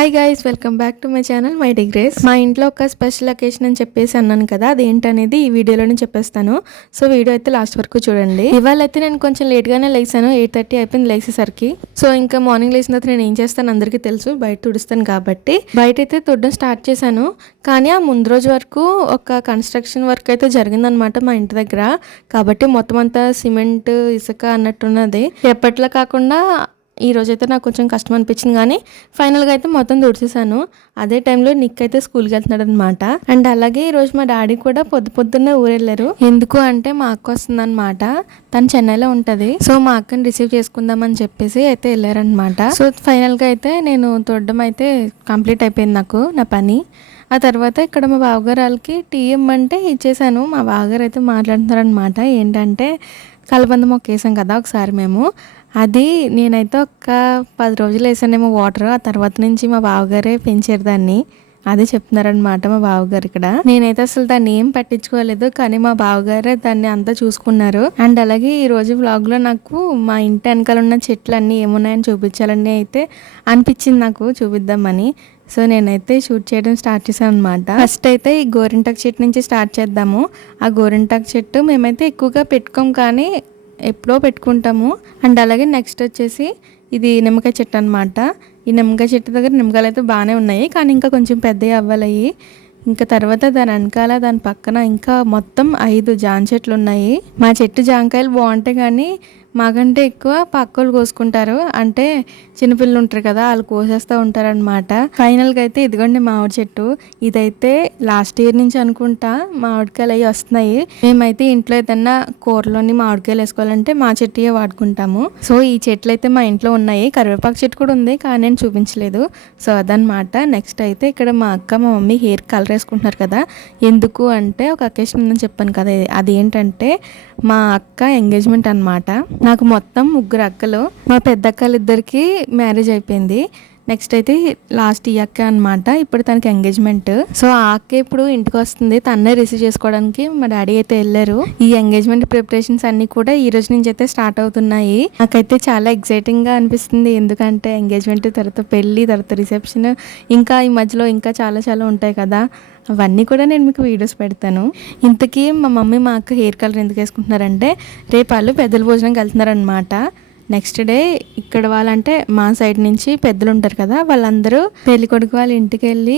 Hi guys, welcome back to my channel my degrees. మా ఇంట్లో ఒక స్పెషల్ అకేషన్ అని చెప్పేసి అన్నాను కదా, అదేంటనేది ఈ వీడియోలోనే చెప్పేస్తాను. సో వీడియో అయితే లాస్ట్ వరకు చూడండి. ఇవాళ అయితే నేను కొంచెం లేట్గానే లేసాను, 8:30 అయిపోయింది లేసేసరికి. సో ఇంకా మార్నింగ్ లేచిన తర్వాత నేను ఏం చేస్తాను అందరికీ తెలుసు, బయట తుడుస్తాను కాబట్టి బయట అయితే తుడడం స్టార్ట్ చేశాను. కానీ ఆ ముందు రోజు వరకు ఒక కన్స్ట్రక్షన్ వర్క్ అయితే జరిగిందనమాట మా ఇంటి దగ్గర. కాబట్టి మొత్తం అంతా సిమెంట్ ఇసుక అన్నట్టున్నది. ఎప్పట్లో కాకుండా ఈ రోజైతే నాకు కొంచెం కష్టం అనిపించింది, కానీ ఫైనల్గా అయితే మొత్తం తుడిచేసాను. అదే టైంలో నిక్ అయితే స్కూల్కి వెళ్తున్నాడు అనమాట. అండ్ అలాగే ఈరోజు మా డాడీ కూడా పొద్దున్నే ఊరెళ్ళారు. ఎందుకు అంటే మా అక్క వస్తుంది అనమాట, తను చెన్నైలో ఉంటుంది. సో మా అక్కని రిసీవ్ చేసుకుందామని చెప్పేసి అయితే వెళ్ళారనమాట. సో ఫైనల్గా అయితే నేను తొడడం అయితే కంప్లీట్ అయిపోయింది నాకు నా పని. ఆ తర్వాత ఇక్కడ మా బావగారు వాళ్ళకి టీ ఇమ్మంటే ఇచ్చేసాను. మా బావగారు అయితే మాట్లాడుతున్నారనమాట. ఏంటంటే కలబంద మొక్క వేసాం కదా ఒకసారి మేము, అది నేనైతే ఒక 10 రోజులు వేసానేమో వాటర్. ఆ తర్వాత నుంచి మా బావగారే పెంచారు దాన్ని, అదే చెప్తున్నారనమాట మా బావగారు ఇక్కడ. నేనైతే అసలు దాన్ని ఏం పట్టించుకోలేదు, కానీ మా బావగారే దాన్ని అంతా చూసుకున్నారు. అండ్ అలాగే ఈ రోజు వ్లాగ్లో నాకు మా ఇంటి వెనకాల ఉన్న చెట్లు అన్నీ ఏమున్నాయని చూపించాలని అయితే అనిపించింది నాకు, చూపిద్దామని. సో నేనైతే షూట్ చేయడం స్టార్ట్ చేశాను అనమాట. ఫస్ట్ అయితే ఈ గోరింటాకు చెట్టు నుంచి స్టార్ట్ చేద్దాము. ఆ గోరింటాకు చెట్టు మేమైతే ఎక్కువగా పెట్టుకోం, కానీ ఎప్పుడో పెట్టుకుంటాము. అండ్ అలాగే నెక్స్ట్ వచ్చేసి ఇది నిమ్మకాయ చెట్టు అనమాట. ఈ నిమ్మకాయ చెట్టు దగ్గర నిమ్మకాయలు అయితే బాగానే ఉన్నాయి, కానీ ఇంకా కొంచెం పెద్దవి అవ్వాలి. ఇంకా తర్వాత దాని వెనకాల దాని పక్కన ఇంకా మొత్తం 5 జామ చెట్లు ఉన్నాయి. మా చెట్టు జామకాయలు బాగుంటాయి, కానీ మాకంటే ఎక్కువ పక్కోళ్ళు కోసుకుంటారు. అంటే చిన్నపిల్లలు ఉంటారు కదా, వాళ్ళు కోసేస్తూ ఉంటారనమాట. ఫైనల్గా అయితే ఇదిగోండి మామిడి చెట్టు. ఇదైతే లాస్ట్ ఇయర్ నుంచి అనుకుంటా మామిడికాయలు అవి వస్తున్నాయి. మేమైతే ఇంట్లో ఏదన్నా కూరలోని మామిడికాయలు వేసుకోవాలంటే మా చెట్టుయే వాడుకుంటాము. సో ఈ చెట్లు అయితే మా ఇంట్లో ఉన్నాయి. కరివేపాకు చెట్టు కూడా ఉంది, కానీ నేను చూపించలేదు. సో అదనమాట. నెక్స్ట్ అయితే ఇక్కడ మా అక్క మా మమ్మీ హెయిర్ కలర్ వేసుకుంటున్నారు కదా. ఎందుకు అంటే ఒక అకేషన్ ఉందని చెప్పాను కదా, అది ఏంటంటే మా అక్క ఎంగేజ్మెంట్ అనమాట. నాకు మొత్తం 3 అక్కలు. మా పెద్ద అక్కలు ఇద్దరికి మ్యారేజ్ అయిపోయింది. నెక్స్ట్ అయితే లాస్ట్ ఈ అక్క అనమాట, ఇప్పుడు తనకి ఎంగేజ్మెంట్. సో ఆ అక్క ఇప్పుడు ఇంటికి వస్తుంది, తన్నే రిసీవ్ చేసుకోవడానికి మా డాడీ అయితే వెళ్ళారు. ఈ ఎంగేజ్మెంట్ ప్రిపరేషన్స్ అన్ని కూడా ఈ రోజు నుంచి అయితే స్టార్ట్ అవుతున్నాయి. నాకైతే చాలా ఎక్సైటింగ్ గా అనిపిస్తుంది, ఎందుకంటే ఎంగేజ్మెంట్ తర్వాత పెళ్లి, తర్వాత రిసెప్షన్, ఇంకా ఈ మధ్యలో ఇంకా చాలా చాలా ఉంటాయి కదా. అవన్నీ కూడా నేను మీకు వీడియోస్ పెడతాను. ఇంతకీ మా మమ్మీ మా అక్క హెయిర్ కలర్ ఎందుకు వేసుకుంటున్నారంటే, రేపు వాళ్ళు పెద్దల భోజనంకి వెళ్తున్నారనమాట. నెక్స్ట్ డే ఇక్కడ వాళ్ళంటే మా సైడ్ నుంచి పెద్దలు ఉంటారు కదా, వాళ్ళందరూ పెళ్లి కొడుకు వాళ్ళ ఇంటికి వెళ్ళి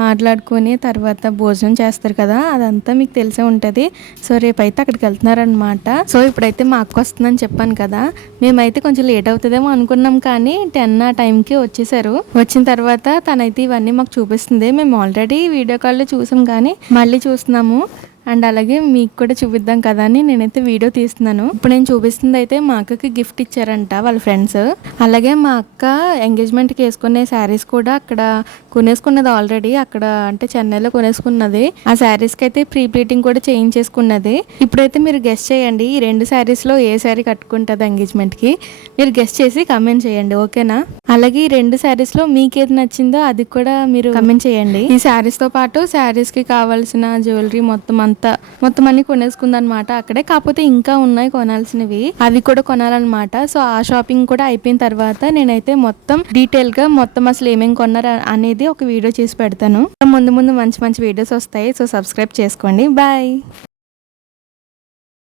మాట్లాడుకొని తర్వాత భోజనం చేస్తారు కదా, అదంతా మీకు తెలిసే ఉంటుంది. సో రేపైతే అక్కడికి వెళ్తున్నారనమాట. సో ఇప్పుడైతే మా అక్క వస్తుందని చెప్పాను కదా, మేమైతే కొంచెం లేట్ అవుతుందేమో అనుకున్నాం, కానీ 10 ఆ టైంకి వచ్చేసారు. వచ్చిన తర్వాత తనైతే ఇవన్నీ మాకు చూపిస్తుంది. మేము ఆల్రెడీ వీడియో కాల్లో చూసాం, కానీ మళ్ళీ చూస్తున్నాము. అండ్ అలాగే మీకు కూడా చూపిద్దాం కదా అని నేనైతే వీడియో తీస్తున్నాను. ఇప్పుడు నేను చూపిస్తుంది అయితే మా అక్కకి గిఫ్ట్ ఇచ్చారంట వాళ్ళ ఫ్రెండ్స్. అలాగే మా అక్క ఎంగేజ్మెంట్కి వేసుకునే శారీస్ కూడా అక్కడ కొనేసుకున్నది ఆల్రెడీ, అక్కడ అంటే చెన్నైలో కొనేసుకున్నది. ఆ శారీస్కి అయితే ప్రీ ప్లీటింగ్ కూడా చేయించేసుకున్నది. ఇప్పుడైతే మీరు గెస్ట్ చేయండి, ఈ 2 శారీస్లో ఏ శారీ కట్టుకుంటుంది ఎంగేజ్మెంట్కి, మీరు గెస్ట్ చేసి కమెంట్ చేయండి, ఓకేనా? అలాగే ఈ 2 శారీస్లో మీకు ఏది నచ్చిందో అది కూడా మీరు కమెంట్ చేయండి. ఈ శారీస్తో పాటు శారీస్కి కావాల్సిన జ్యువెలరీ మొత్తం అన్ని కొనేసుకుందనమాట అక్కడే. కాకపోతే ఇంకా ఉన్నాయి కొనాల్సినవి, అవి కూడా కొనాలన్నమాట. సో ఆ షాపింగ్ కూడా అయిపోయిన తర్వాత నేనైతే మొత్తం డీటెయిల్ గా మొత్తం అసలు ఏమేమి కొన్నారు అనేది ఒక వీడియో చేసి పెడతాను. ముందు మంచి వీడియోస్ వస్తాయి. సో సబ్స్క్రైబ్ చేసుకోండి. బాయ్.